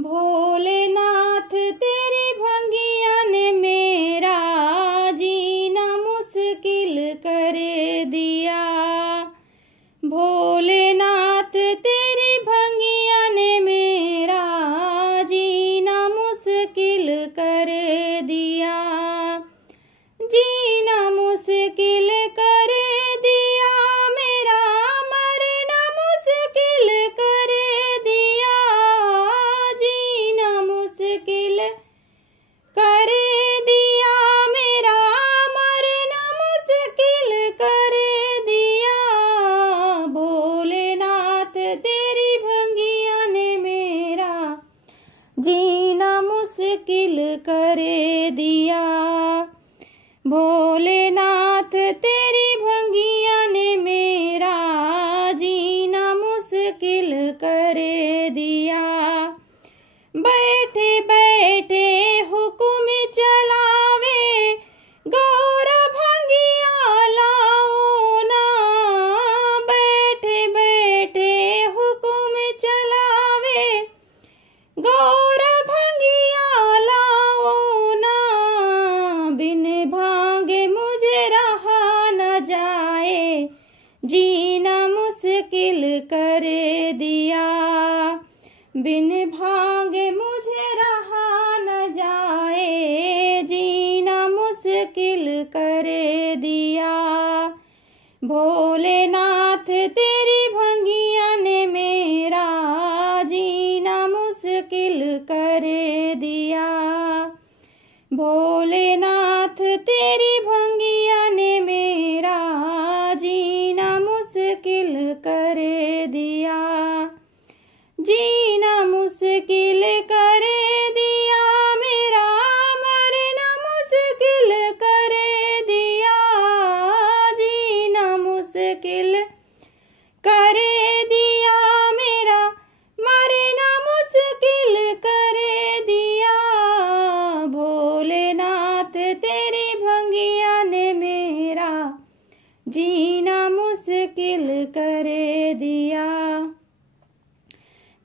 भोलेनाथ तेरी भंगिया ने मेरा जीना मुश्किल कर दिया। भोलेनाथ तेरी भंगिया ने मेरा जीना मुश्किल कर दिया। जीना मुश्किल कर दिया, मेरा मरना मुश्किल कर दिया। जीना मुश्किल कर दिया, मेरा मरना मुश्किल कर दिया। भोलेनाथ तेरी भंगिया ने मेरा जीना मुश्किल कर दिया। भोलेनाथ तेरी भंगिया ने मेरा जीना मुश्किल कर दिया। बैठे बैठे हुक्म चलावे, गौरा भंगिया लाओ ना। बैठे बैठे हुक्म चलावे, गौरा भंगिया लाओ ना। बिन भांगे मुझे रहा न जाए, जीना मुश्किल कर दिया। बिन भांगे मुझे रहा न जाए, जीना मुश्किल कर दिया। भोलेनाथ तेरी भंगिया ने मेरा जीना मुश्किल कर दिया। भोलेनाथ तेरी भंगिया ने मेरा जीना मुश्किल कर दिया। जीना मुश्किल कर दिया, मेरा मरना मुश्किल कर दिया। जीना मुश्किल कर दिया, मेरा मरना मुश्किल कर दिया। भोलेनाथ तेरी भंगिया ने मेरा जीना मुश्किल कर दिया।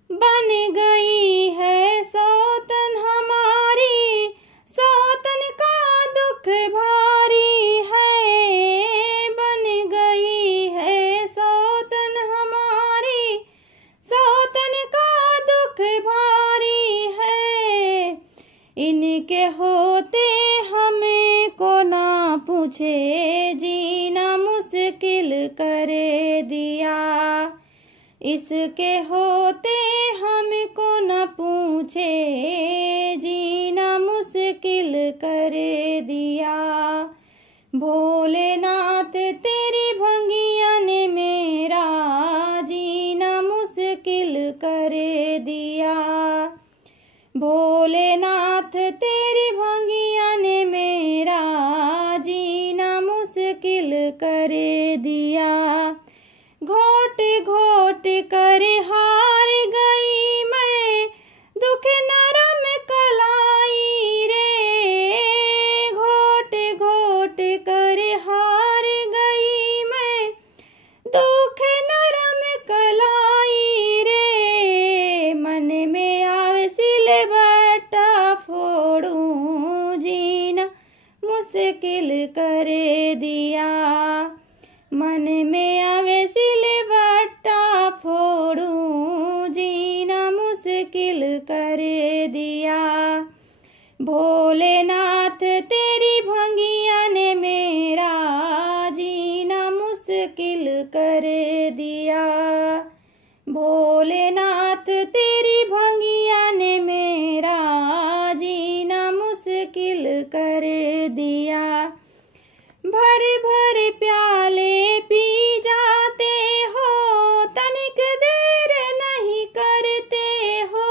बन गई है सौतन हमारी, सौतन का दुख भारी है। बन गई है सौतन हमारी, सौतन का दुख भारी है। इनके होते हमें को ना पूछे, जीना मुश्किल कर दिया। इसके होते हमको न पूछे, जीना मुश्किल कर दिया। भोलेनाथ तेरी भंगिया ने मेरा जीना मुश्किल कर दिया। भोलेनाथ तेरी भंगिया ने मेरा जीना मुश्किल कर दिया। घोट घोट कर हार गई मैं, दुख नरम कलाई रे। घोट घोट कर हार गई मैं, दुख नरम कलाई रे। मन में आवे सिलवट्टा फोड़ूं, जीना मुश्किल कर दिया। मन में आवे सिलवट्टा फोड़ूं, जीना मुश्किल कर दिया। भोलेनाथ तेरी भंगिया ने मेरा जीना मुश्किल कर दिया। भोलेनाथ तेरी भंगिया ने मेरा जीना मुश्किल कर दिया। भर भर प्याले पी जाते हो, तनिक देर नहीं करते हो।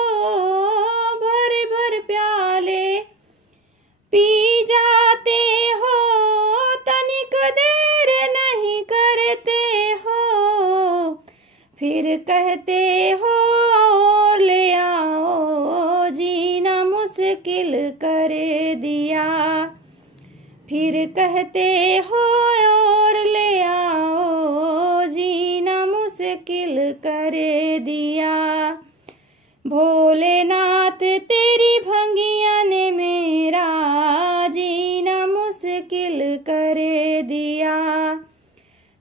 भर भर प्याले पी जाते हो, तनिक देर नहीं करते हो। फिर कहते हो और ले आओ, जीना मुश्किल कर दिया। फिर कहते हो और ले आओ, जीना मुश्किल कर दिया। भोलेनाथ दिया।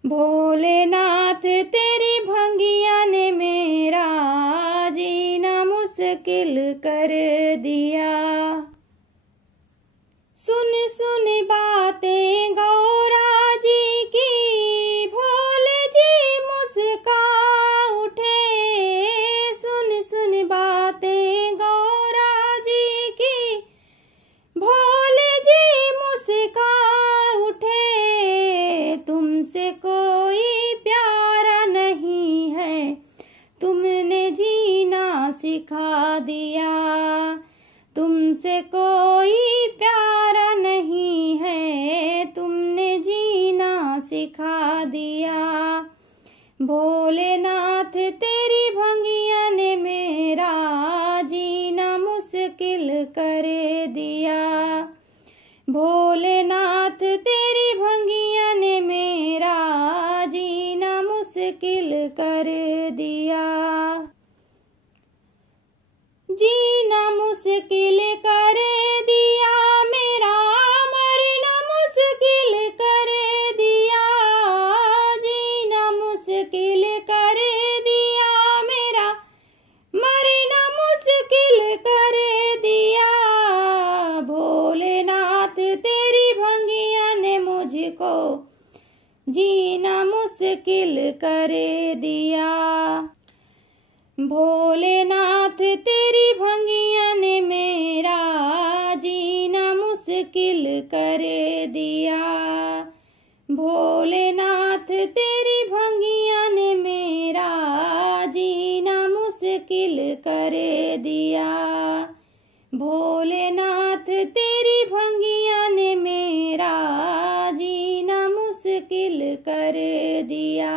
भोलेनाथ तेरी भंगिया ने मेरा जीना मुश्किल कर दिया। सुन सुन बातें गौरा जी की भोले जी मुस्का उठे। सुन सुन बातें गौरा जी की भोले जी मुस्का उठे। तुमसे कोई प्यारा नहीं है, तुमने जीना सिखा दिया। तुमसे कोई प्यारा नहीं है, तुमने जीना सिखा दिया। भोलेनाथ तेरी भंगिया ने मेरा जीना मुश्किल कर दिया। भोलेनाथ तेरी भंगिया ने मेरा जीना मुश्किल कर दिया। जीना मुश्किल कर दिया मेरा, मरना मुश्किल कर दिया। जीना मुश्किल कर दिया मेरा, मरना मुश्किल कर दिया। भोलेनाथ तेरी भंगिया ने मुझको जीना मुश्किल कर दिया। भोलेनाथ तेरी भंगिया ने मेरा जीना मुश्किल कर दिया। भोलेनाथ तेरी भंगिया ने मेरा जीना मुश्किल कर दिया। भोलेनाथ तेरी भंगिया ने मेरा जीना मुश्किल कर दिया।